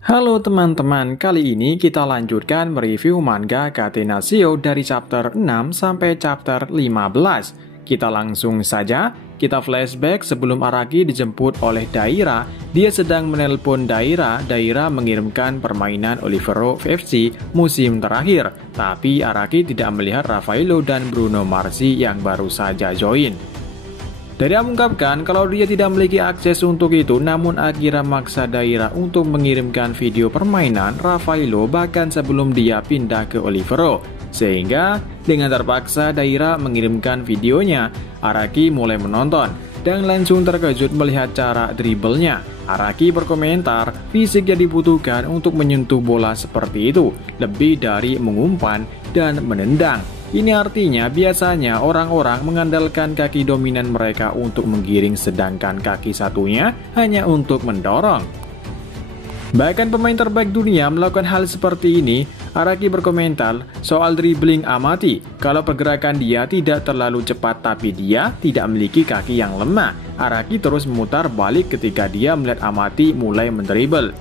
Halo teman-teman, kali ini kita lanjutkan mereview manga Catenaccio dari chapter 6 sampai chapter 15. Kita langsung saja, kita flashback sebelum Araki dijemput oleh Daira. Dia sedang menelpon Daira mengirimkan permainan Olivero FC musim terakhir. Tapi Araki tidak melihat Raffaello dan Bruno Marsi yang baru saja join. Daira mengungkapkan kalau dia tidak memiliki akses untuk itu, namun Akira maksa Daira untuk mengirimkan video permainan Raffaello bahkan sebelum dia pindah ke Olivero. Sehingga dengan terpaksa Daira mengirimkan videonya. Araki mulai menonton dan langsung terkejut melihat cara dribblenya. Araki berkomentar, fisik yang dibutuhkan untuk menyentuh bola seperti itu lebih dari mengumpan dan menendang. Ini artinya biasanya orang-orang mengandalkan kaki dominan mereka untuk menggiring sedangkan kaki satunya hanya untuk mendorong. Bahkan pemain terbaik dunia melakukan hal seperti ini. Araki berkomentar soal dribbling amati, kalau pergerakan dia tidak terlalu cepat tapi dia tidak memiliki kaki yang lemah. Araki terus memutar balik ketika dia melihat amati mulai mendribble.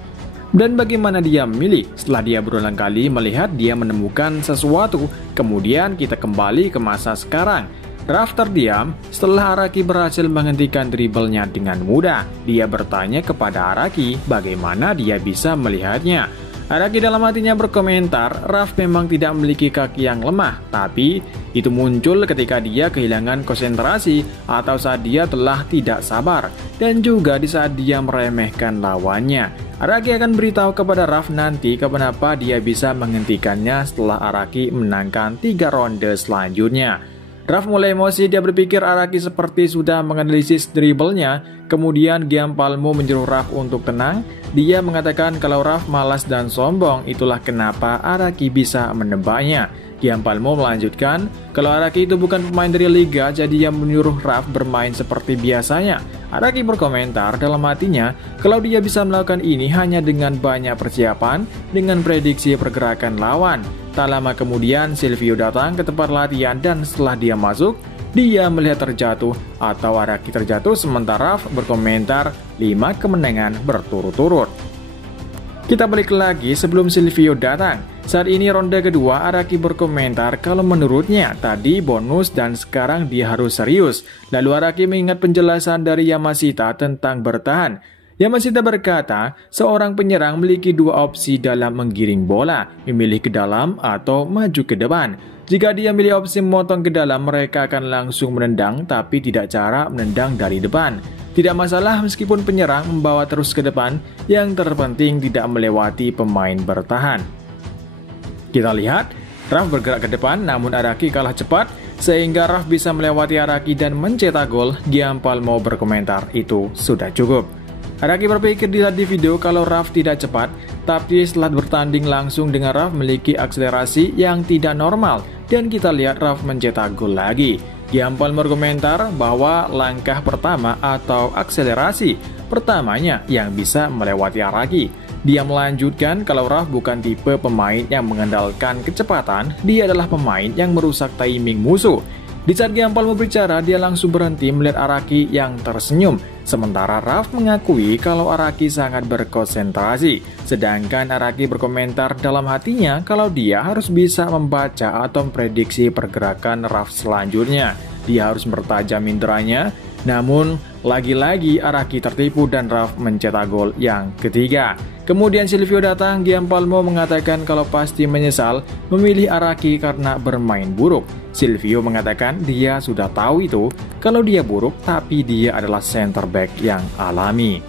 Dan bagaimana dia memilih? Setelah dia berulang kali melihat dia menemukan sesuatu, kemudian kita kembali ke masa sekarang. Raf terdiam setelah Araki berhasil menghentikan dribblenya dengan mudah. Dia bertanya kepada Araki bagaimana dia bisa melihatnya. Araki dalam hatinya berkomentar, Raf memang tidak memiliki kaki yang lemah, tapi itu muncul ketika dia kehilangan konsentrasi atau saat dia telah tidak sabar, dan juga di saat dia meremehkan lawannya. Araki akan beritahu kepada Raf nanti kenapa dia bisa menghentikannya setelah Araki menangkan 3 ronde selanjutnya. Raf mulai emosi, dia berpikir Araki seperti sudah menganalisis dribblenya. Kemudian Giampalmo menyuruh Raf untuk tenang. Dia mengatakan kalau Raf malas dan sombong, itulah kenapa Araki bisa menebaknya. Giampalmo melanjutkan, kalau Araki itu bukan pemain dari Liga, jadi dia menyuruh Raf bermain seperti biasanya. Araki berkomentar dalam hatinya, kalau dia bisa melakukan ini hanya dengan banyak persiapan, dengan prediksi pergerakan lawan. Tak lama kemudian, Silvio datang ke tempat latihan dan setelah dia masuk, dia melihat terjatuh atau Araki terjatuh sementara Raf berkomentar 5 kemenangan berturut-turut. Kita balik lagi sebelum Silvio datang. Saat ini ronde kedua, Araki berkomentar kalau menurutnya tadi bonus dan sekarang dia harus serius. Lalu Araki mengingat penjelasan dari Yamashita tentang bertahan. Yamashita berkata, seorang penyerang memiliki 2 opsi dalam menggiring bola, memilih ke dalam atau maju ke depan. Jika dia memilih opsi memotong ke dalam, mereka akan langsung menendang tapi tidak cara menendang dari depan. Tidak masalah meskipun penyerang membawa terus ke depan, yang terpenting tidak melewati pemain bertahan. Kita lihat, Raf bergerak ke depan namun Araki kalah cepat sehingga Raf bisa melewati Araki dan mencetak gol. Giampalmo berkomentar itu sudah cukup. Araki berpikir dilihat di video kalau Raf tidak cepat, tapi setelah bertanding langsung dengan Raf memiliki akselerasi yang tidak normal dan kita lihat Raf mencetak gol lagi. Giampalmo berkomentar bahwa langkah pertama atau akselerasi pertamanya yang bisa melewati Araki. Dia melanjutkan kalau Raf bukan tipe pemain yang mengandalkan kecepatan, dia adalah pemain yang merusak timing musuh. Di saat Giampalmo berbicara, dia langsung berhenti melihat Araki yang tersenyum. Sementara Raf mengakui kalau Araki sangat berkonsentrasi. Sedangkan Araki berkomentar dalam hatinya kalau dia harus bisa membaca atau memprediksi pergerakan Raf selanjutnya. Dia harus mempertajam inderanya. Namun, lagi-lagi Araki tertipu dan Raf mencetak gol yang ketiga. Kemudian Silvio datang, Giampalmo mengatakan kalau pasti menyesal memilih Araki karena bermain buruk. Silvio mengatakan dia sudah tahu itu, kalau dia buruk tapi dia adalah center back yang alami.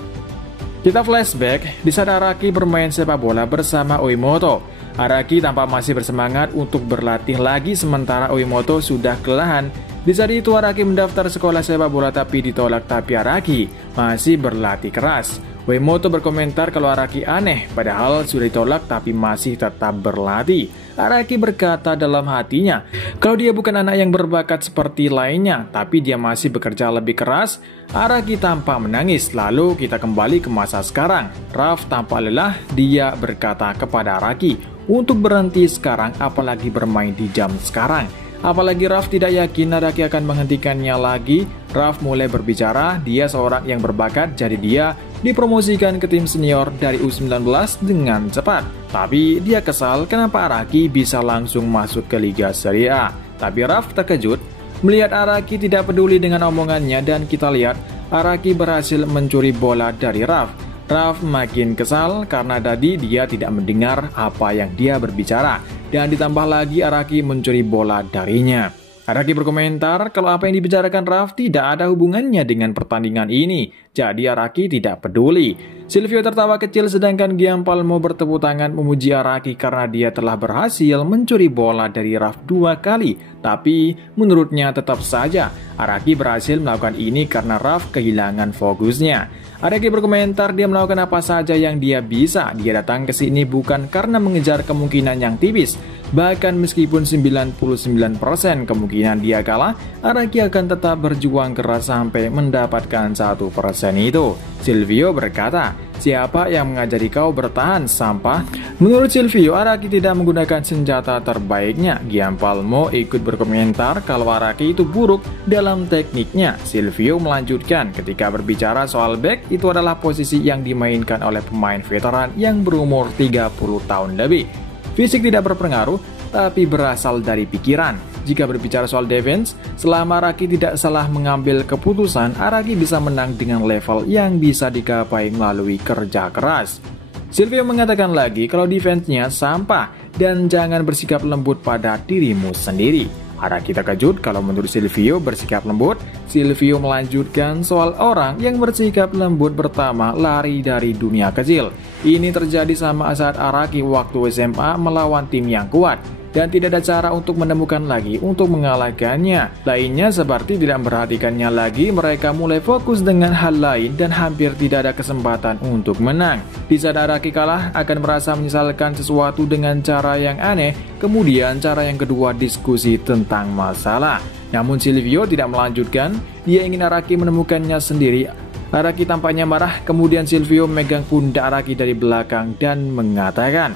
Kita flashback, di saat Araki bermain sepak bola bersama Uemoto. Araki tampak masih bersemangat untuk berlatih lagi sementara Uemoto sudah kelelahan. Di saat itu Araki mendaftar sekolah sepak bola tapi ditolak, tapi Araki masih berlatih keras. Uemoto berkomentar kalau Araki aneh, padahal sudah ditolak tapi masih tetap berlatih. Araki berkata dalam hatinya, kalau dia bukan anak yang berbakat seperti lainnya, tapi dia masih bekerja lebih keras. Araki tampak menangis. Lalu kita kembali ke masa sekarang. Raf tampak lelah, dia berkata kepada Araki untuk berhenti sekarang apalagi bermain di jam sekarang. Apalagi Raf tidak yakin Araki akan menghentikannya lagi. Raf mulai berbicara, dia seorang yang berbakat jadi dia dipromosikan ke tim senior dari U19 dengan cepat. Tapi dia kesal kenapa Araki bisa langsung masuk ke Liga Serie A. Tapi Raf terkejut melihat Araki tidak peduli dengan omongannya, dan kita lihat Araki berhasil mencuri bola dari Raf. Raf makin kesal karena tadi dia tidak mendengar apa yang dia berbicara, dan ditambah lagi Araki mencuri bola darinya. Araki berkomentar kalau apa yang dibicarakan Raf tidak ada hubungannya dengan pertandingan ini, jadi Araki tidak peduli. Silvio tertawa kecil sedangkan Giampalmo bertepuk tangan memuji Araki karena dia telah berhasil mencuri bola dari Raf 2 kali. Tapi menurutnya tetap saja Araki berhasil melakukan ini karena Raf kehilangan fokusnya. Araki berkomentar dia melakukan apa saja yang dia bisa. Dia datang ke sini bukan karena mengejar kemungkinan yang tipis. Bahkan meskipun 99% kemungkinan dia kalah, Araki akan tetap berjuang keras sampai mendapatkan 1% itu. Silvio berkata, siapa yang mengajari kau bertahan, sampah? Menurut Silvio, Araki tidak menggunakan senjata terbaiknya. Giampalmo ikut berkomentar kalau Araki itu buruk dalam tekniknya. Silvio melanjutkan, ketika berbicara soal back, itu adalah posisi yang dimainkan oleh pemain veteran yang berumur 30 tahun lebih. Fisik tidak berpengaruh, tapi berasal dari pikiran. Jika berbicara soal defense, selama Araki tidak salah mengambil keputusan, Araki bisa menang dengan level yang bisa digapai melalui kerja keras. Silvio mengatakan lagi kalau defense-nya sampah dan jangan bersikap lembut pada dirimu sendiri. Araki terkejut kalau menurut Silvio bersikap lembut. Silvio melanjutkan soal orang yang bersikap lembut pertama lari dari dunia kecil. Ini terjadi sama saat Araki waktu SMA melawan tim yang kuat, dan tidak ada cara untuk menemukan lagi untuk mengalahkannya. Lainnya seperti tidak memperhatikannya lagi, mereka mulai fokus dengan hal lain dan hampir tidak ada kesempatan untuk menang. Di saat Araki kalah akan merasa menyesalkan sesuatu dengan cara yang aneh. Kemudian cara yang kedua diskusi tentang masalah. Namun Silvio tidak melanjutkan, dia ingin Araki menemukannya sendiri. Araki tampaknya marah, kemudian Silvio memegang pundak Araki dari belakang dan mengatakan,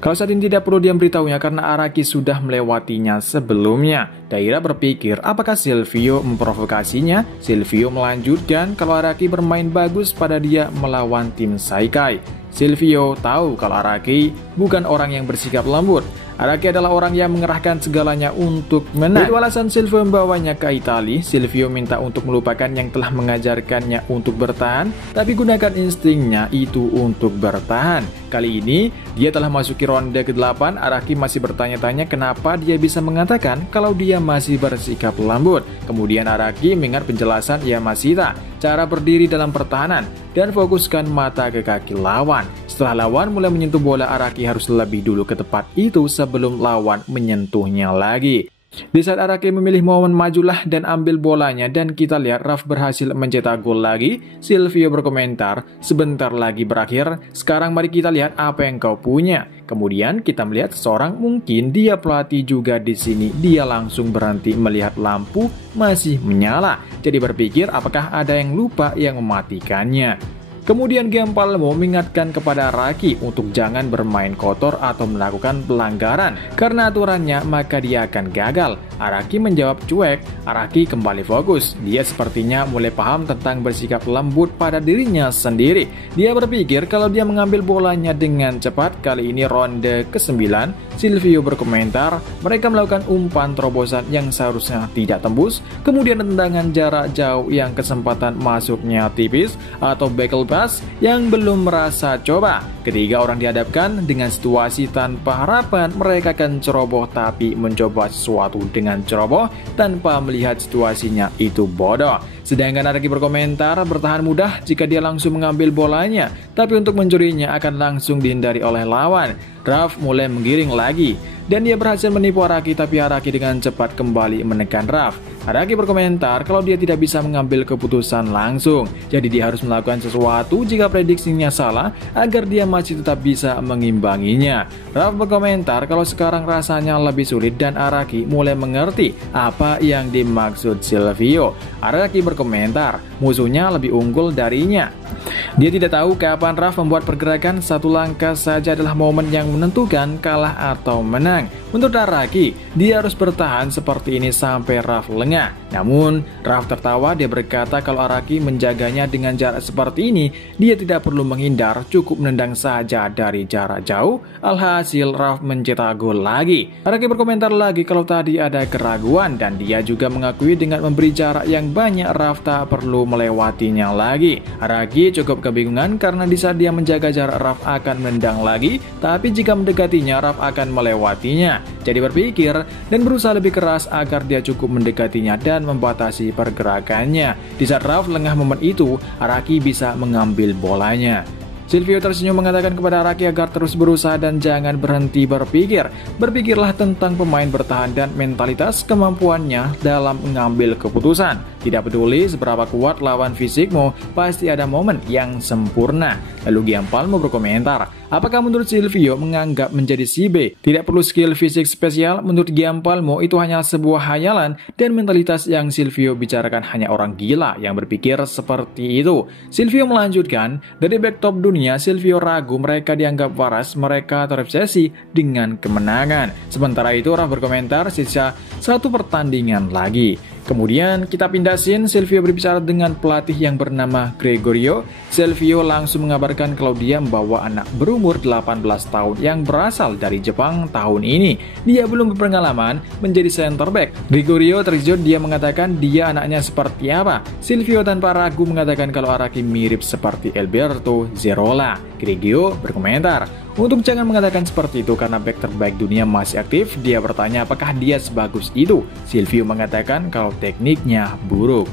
kalau saat ini tidak perlu dia memberitahunya karena Araki sudah melewatinya sebelumnya. Daira berpikir apakah Silvio memprovokasinya. Silvio melanjutkan kalau Araki bermain bagus pada dia melawan tim Saikai. Silvio tahu kalau Araki bukan orang yang bersikap lembut. Araki adalah orang yang mengerahkan segalanya untuk menang. Itu alasan Silvio membawanya ke Italia. Silvio minta untuk melupakan yang telah mengajarkannya untuk bertahan, tapi gunakan instingnya itu untuk bertahan. Kali ini, dia telah masuki ronde ke-8. Araki masih bertanya-tanya kenapa dia bisa mengatakan kalau dia masih bersikap lembut. Kemudian Araki mengingat penjelasan Yamashita, cara berdiri dalam pertahanan, dan fokuskan mata ke kaki lawan. Setelah lawan mulai menyentuh bola, Araki harus lebih dulu ke tempat itu sebelum lawan menyentuhnya lagi. Di saat Araki memilih momen majulah dan ambil bolanya, dan kita lihat Raf berhasil mencetak gol lagi. Silvio berkomentar, sebentar lagi berakhir, sekarang mari kita lihat apa yang kau punya. Kemudian kita melihat seseorang, mungkin dia pelatih juga di sini. Dia langsung berhenti melihat lampu masih menyala. Jadi berpikir apakah ada yang lupa yang mematikannya. Kemudian Giampalmo mengingatkan kepada Araki untuk jangan bermain kotor atau melakukan pelanggaran. Karena aturannya maka dia akan gagal. Araki menjawab cuek. Araki kembali fokus. Dia sepertinya mulai paham tentang bersikap lembut pada dirinya sendiri. Dia berpikir kalau dia mengambil bolanya dengan cepat. Kali ini ronde ke-9. Silvio berkomentar, mereka melakukan umpan terobosan yang seharusnya tidak tembus. Kemudian tendangan jarak jauh yang kesempatan masuknya tipis, atau backle pass yang belum merasa coba. Ketiga orang dihadapkan dengan situasi tanpa harapan. Mereka akan ceroboh tapi mencoba sesuatu dengan ceroboh tanpa melihat situasinya itu bodoh. Sedangkan Araki berkomentar bertahan mudah jika dia langsung mengambil bolanya, tapi untuk mencurinya akan langsung dihindari oleh lawan. Raf mulai menggiring lagi, dan dia berhasil menipu Araki, tapi Araki dengan cepat kembali menekan Raf. Araki berkomentar kalau dia tidak bisa mengambil keputusan langsung, jadi dia harus melakukan sesuatu jika prediksinya salah agar dia masih tetap bisa mengimbanginya. Raf berkomentar kalau sekarang rasanya lebih sulit dan Araki mulai mengerti apa yang dimaksud Silvio. Araki berkomentar musuhnya lebih unggul darinya. Dia tidak tahu kapan Raf membuat pergerakan, satu langkah saja adalah momen yang menentukan kalah atau menang. Menurut Araki, dia harus bertahan seperti ini sampai Raf lengah. Namun, Raf tertawa, dia berkata kalau Araki menjaganya dengan jarak seperti ini, dia tidak perlu menghindar, cukup menendang saja dari jarak jauh. Alhasil, Raf mencetak gol lagi. Araki berkomentar lagi kalau tadi ada keraguan dan dia juga mengakui dengan memberi jarak yang banyak, Raf tak perlu melewatinya lagi. Araki cukup kebingungan karena di saat dia menjaga jarak, Raf akan menendang lagi, tapi jika mendekatinya, Raf akan melewatinya. Jadi berpikir dan berusaha lebih keras agar dia cukup mendekatinya dan membatasi pergerakannya. Di saat Raf lengah momen itu, Araki bisa mengambil bolanya. Silvio tersenyum mengatakan kepada Araki agar terus berusaha dan jangan berhenti berpikir. Berpikirlah tentang pemain bertahan dan mentalitas kemampuannya dalam mengambil keputusan. Tidak peduli seberapa kuat lawan fisikmu, pasti ada momen yang sempurna. Lalu Giampalmo berkomentar, apakah menurut Silvio menganggap menjadi si B tidak perlu skill fisik spesial? Menurut Giampalmo itu hanya sebuah hayalan dan mentalitas yang Silvio bicarakan hanya orang gila yang berpikir seperti itu. Silvio melanjutkan, dari back top dunia Silvio ragu mereka dianggap waras, mereka terobsesi dengan kemenangan. Sementara itu Raf berkomentar, sisa satu pertandingan lagi. Kemudian kita pindah scene, Silvio berbicara dengan pelatih yang bernama Gregorio. Silvio langsung mengabarkan kalau dia membawa anak berumur 18 tahun yang berasal dari Jepang tahun ini. Dia belum berpengalaman menjadi center back. Gregorio terkejut, dia mengatakan dia anaknya seperti apa. Silvio tanpa ragu mengatakan kalau Araki mirip seperti Alberto Zerola. Gregorio berkomentar, untuk jangan mengatakan seperti itu karena back terbaik dunia masih aktif. Dia bertanya apakah dia sebagus itu. Silvio mengatakan kalau tekniknya buruk.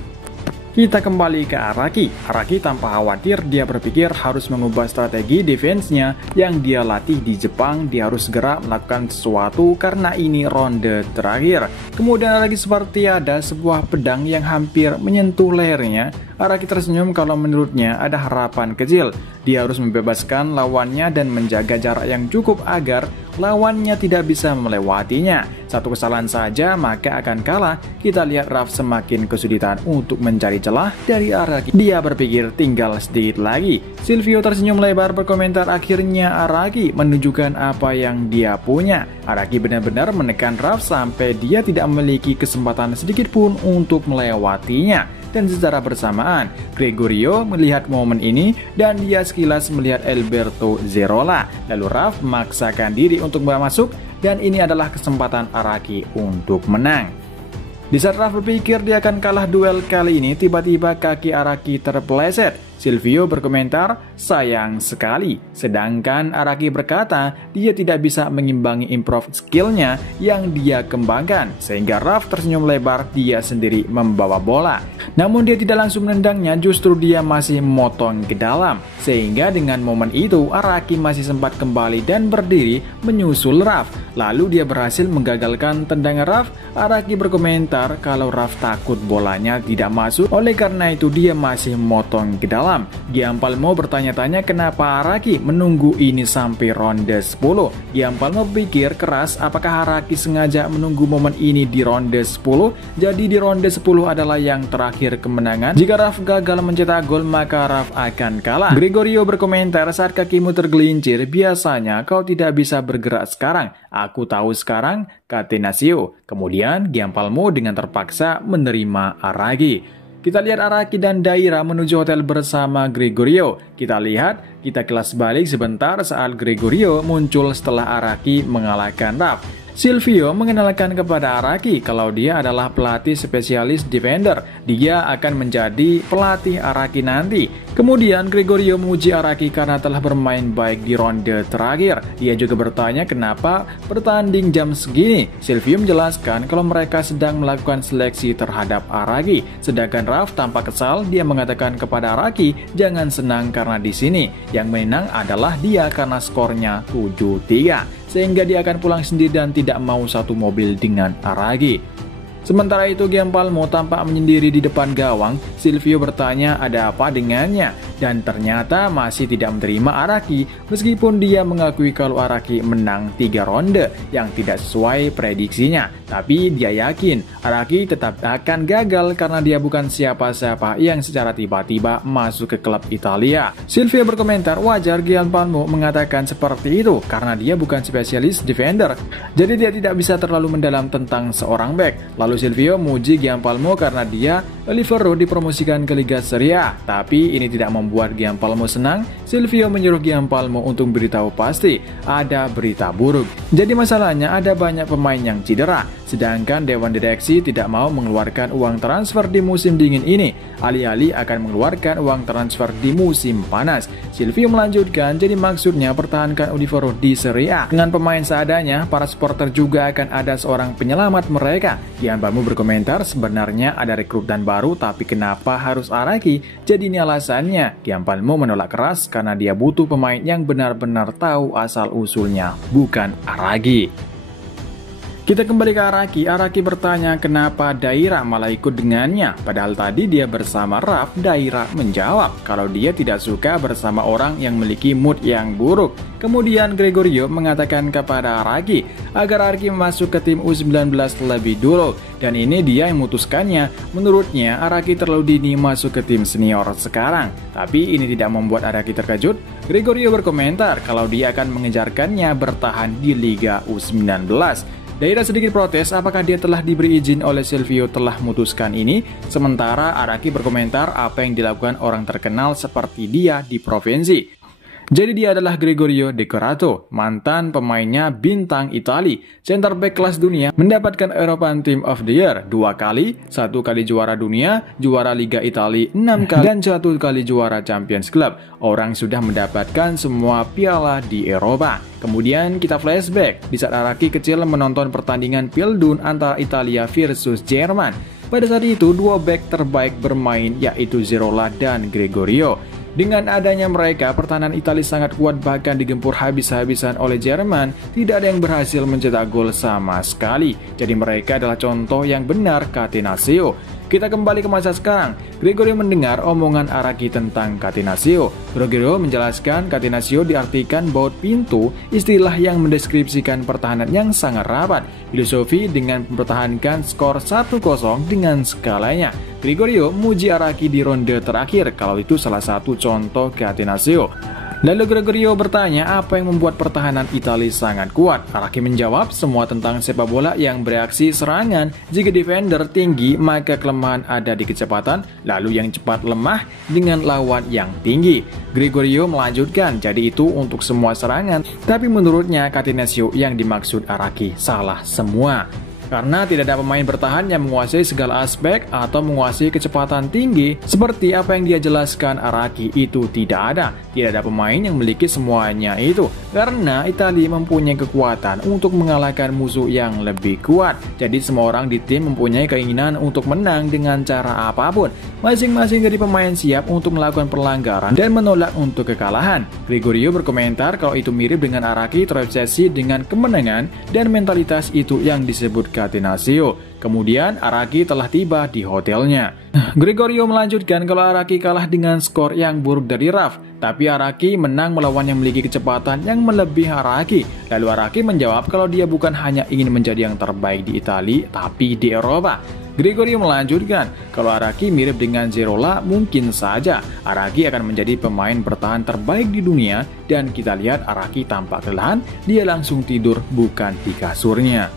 Kita kembali ke Araki. Araki tanpa khawatir, dia berpikir harus mengubah strategi defense-nya yang dia latih di Jepang. Dia harus segera melakukan sesuatu karena ini ronde terakhir. Kemudian lagi seperti ada sebuah pedang yang hampir menyentuh lehernya. Araki tersenyum kalau menurutnya ada harapan kecil. Dia harus membebaskan lawannya dan menjaga jarak yang cukup agar lawannya tidak bisa melewatinya. Satu kesalahan saja maka akan kalah. Kita lihat Raf semakin kesulitan untuk mencari celah dari Araki. Dia berpikir tinggal sedikit lagi. Silvio tersenyum lebar berkomentar, akhirnya Araki menunjukkan apa yang dia punya. Araki benar-benar menekan Raf sampai dia tidak memiliki kesempatan sedikit pun untuk melewatinya. Dan secara bersamaan, Gregorio melihat momen ini dan dia sekilas melihat Alberto Zerola. Lalu Raf memaksakan diri untuk masuk dan ini adalah kesempatan Araki untuk menang. Di saat Raf berpikir dia akan kalah duel kali ini, tiba-tiba kaki Araki terpeleset. Silvio berkomentar, sayang sekali. Sedangkan Araki berkata, dia tidak bisa mengimbangi improve skillnya yang dia kembangkan. Sehingga Raf tersenyum lebar, dia sendiri membawa bola. Namun dia tidak langsung menendangnya, justru dia masih memotong ke dalam. Sehingga dengan momen itu, Araki masih sempat kembali dan berdiri menyusul Raf. Lalu dia berhasil menggagalkan tendangan Raf. Araki berkomentar kalau Raf takut bolanya tidak masuk, oleh karena itu dia masih memotong ke dalam. Giampalmo bertanya-tanya kenapa Araki menunggu ini sampai ronde 10. Giampalmo berpikir keras apakah Araki sengaja menunggu momen ini di ronde 10. Jadi di ronde 10 adalah yang terakhir kemenangan. Jika Raf gagal mencetak gol maka Raf akan kalah. Gregorio berkomentar, saat kakimu tergelincir biasanya kau tidak bisa bergerak sekarang. Aku tahu sekarang, kata Nasio. Kemudian Giampalmo dengan terpaksa menerima Araki. Kita lihat Araki dan Daira menuju hotel bersama Gregorio. Kita lihat, kita kelas balik sebentar saat Gregorio muncul setelah Araki mengalahkan Raf. Silvio mengenalkan kepada Araki kalau dia adalah pelatih spesialis defender. Dia akan menjadi pelatih Araki nanti. Kemudian Gregorio memuji Araki karena telah bermain baik di ronde terakhir. Dia juga bertanya kenapa bertanding jam segini. Silvio menjelaskan kalau mereka sedang melakukan seleksi terhadap Araki. Sedangkan Raf tampak kesal, dia mengatakan kepada Araki jangan senang karena di sini yang menang adalah dia karena skornya 7-3. Sehingga dia akan pulang sendiri dan tidak mau satu mobil dengan Araki. Sementara itu Gianpalmo tampak menyendiri di depan gawang. Silvio bertanya ada apa dengannya, dan ternyata masih tidak menerima Araki meskipun dia mengakui kalau Araki menang 3 ronde yang tidak sesuai prediksinya. Tapi dia yakin Araki tetap akan gagal karena dia bukan siapa-siapa yang secara tiba-tiba masuk ke klub Italia. Silvio berkomentar wajar Gianpalmo mengatakan seperti itu karena dia bukan spesialis defender, jadi dia tidak bisa terlalu mendalam tentang seorang bek. Lalu Silvio muji Gianpalmo karena dia Olivero dipromosikan ke Liga Serie A. Tapi ini tidak membuat Gianpalmo senang. Silvio menyuruh Gianpalmo untuk beritahu pasti ada berita buruk. Jadi masalahnya ada banyak pemain yang cedera, sedangkan Dewan Direksi tidak mau mengeluarkan uang transfer di musim dingin ini. Alih-alih akan mengeluarkan uang transfer di musim panas. Silvio melanjutkan, jadi maksudnya pertahankan Olivero di Serie A. Dengan pemain seadanya, para supporter juga akan ada seorang penyelamat mereka. Gianpalmo berkomentar sebenarnya ada rekrutan baru, tapi kenapa harus Araki? Jadi ini alasannya. Gianpalmo menolak keras karena dia butuh pemain yang benar-benar tahu asal-usulnya, bukan Araki. Kita kembali ke Araki. Araki bertanya kenapa Daira malah ikut dengannya. Padahal tadi dia bersama Raf. Daira menjawab kalau dia tidak suka bersama orang yang memiliki mood yang buruk. Kemudian Gregorio mengatakan kepada Araki agar Araki masuk ke tim U19 lebih dulu. Dan ini dia yang memutuskannya. Menurutnya Araki terlalu dini masuk ke tim senior sekarang. Tapi ini tidak membuat Araki terkejut. Gregorio berkomentar kalau dia akan mengejarkannya bertahan di Liga U19. Daira sedikit protes apakah dia telah diberi izin oleh Silvio telah memutuskan ini, sementara Araki berkomentar apa yang dilakukan orang terkenal seperti dia di provinsi. Jadi dia adalah Gregorio De Corato, mantan pemainnya bintang Itali, center back kelas dunia, mendapatkan European Team of the Year 2 kali, 1 kali juara dunia, juara Liga Italia 6 kali, dan 1 kali juara Champions Club. Orang sudah mendapatkan semua piala di Eropa. Kemudian kita flashback, di saat Araki kecil menonton pertandingan Pildun antara Italia versus Jerman. Pada saat itu, 2 back terbaik bermain yaitu Zerola dan Gregorio. Dengan adanya mereka, pertahanan Italia sangat kuat bahkan digempur habis-habisan oleh Jerman. Tidak ada yang berhasil mencetak gol sama sekali. Jadi mereka adalah contoh yang benar Catenaccio. Kita kembali ke masa sekarang. Gregorio mendengar omongan Araki tentang Catenaccio. Gregorio menjelaskan Catenaccio diartikan baut pintu, istilah yang mendeskripsikan pertahanan yang sangat rapat. Filosofi dengan mempertahankan skor 1-0 dengan skalanya. Gregorio muji Araki di ronde terakhir kalau itu salah satu contoh Catenaccio. Lalu Gregorio bertanya apa yang membuat pertahanan Italia sangat kuat. Araki menjawab semua tentang sepak bola yang bereaksi serangan. Jika defender tinggi maka kelemahan ada di kecepatan, lalu yang cepat lemah dengan lawan yang tinggi. Gregorio melanjutkan jadi itu untuk semua serangan, tapi menurutnya Catenaccio yang dimaksud Araki salah semua. Karena tidak ada pemain bertahan yang menguasai segala aspek atau menguasai kecepatan tinggi seperti apa yang dia jelaskan Araki itu tidak ada. Tidak ada pemain yang memiliki semuanya itu. Karena Italia mempunyai kekuatan untuk mengalahkan musuh yang lebih kuat. Jadi semua orang di tim mempunyai keinginan untuk menang dengan cara apapun. Masing-masing dari pemain siap untuk melakukan pelanggaran dan menolak untuk kekalahan. Gregorio berkomentar kalau itu mirip dengan Araki terobsesi dengan kemenangan dan mentalitas itu yang disebut Catenaccio. Kemudian Araki telah tiba di hotelnya. Gregorio melanjutkan kalau Araki kalah dengan skor yang buruk dari Raf, tapi Araki menang melawan yang memiliki kecepatan yang melebihi Araki. Lalu Araki menjawab kalau dia bukan hanya ingin menjadi yang terbaik di Italia, tapi di Eropa. Gregorio melanjutkan kalau Araki mirip dengan Zerola, mungkin saja Araki akan menjadi pemain bertahan terbaik di dunia. Dan kita lihat Araki tampak kelelahan, dia langsung tidur bukan di kasurnya.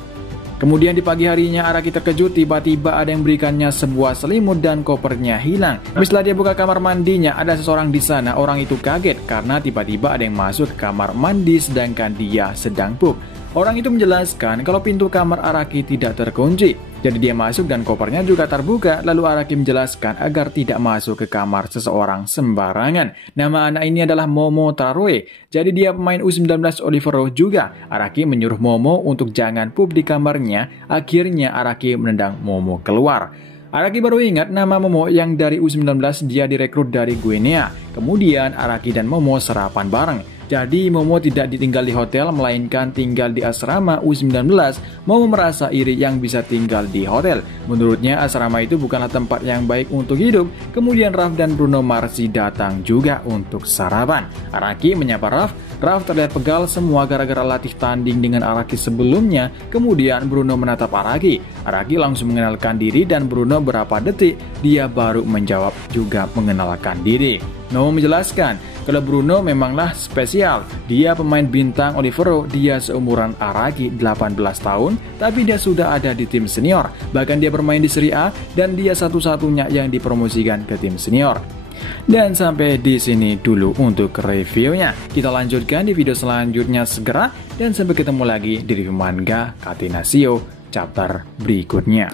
Kemudian di pagi harinya Araki terkejut tiba-tiba ada yang berikannya sebuah selimut dan kopernya hilang. Setelah dia buka kamar mandinya ada seseorang di sana. Orang itu kaget karena tiba-tiba ada yang masuk ke kamar mandi sedangkan dia sedang pup. Orang itu menjelaskan kalau pintu kamar Araki tidak terkunci. Jadi dia masuk dan kopernya juga terbuka. Lalu Araki menjelaskan agar tidak masuk ke kamar seseorang sembarangan. Nama anak ini adalah Momo Traore. Jadi dia pemain U19 Olivero juga. Araki menyuruh Momo untuk jangan pup di kamarnya. Akhirnya Araki menendang Momo keluar. Araki baru ingat nama Momo yang dari U19 dia direkrut dari Guinea. Kemudian Araki dan Momo sarapan bareng. Jadi Momo tidak ditinggal di hotel melainkan tinggal di asrama U19. Momo merasa iri yang bisa tinggal di hotel. Menurutnya asrama itu bukanlah tempat yang baik untuk hidup. Kemudian Raf dan Bruno Mars datang juga untuk sarapan. Araki menyapa Raf. Raf terlihat pegal semua gara-gara latih tanding dengan Araki sebelumnya. Kemudian Bruno menatap Araki. Araki langsung mengenalkan diri dan Bruno berapa detik dia baru menjawab juga mengenalkan diri. Momo menjelaskan kalau Bruno memanglah spesial. Dia pemain bintang Olivero, dia seumuran Araki 18 tahun, tapi dia sudah ada di tim senior. Bahkan dia bermain di Serie A dan dia satu-satunya yang dipromosikan ke tim senior. Dan sampai di sini dulu untuk reviewnya. Kita lanjutkan di video selanjutnya segera dan sampai ketemu lagi di review manga Catenaccio chapter berikutnya.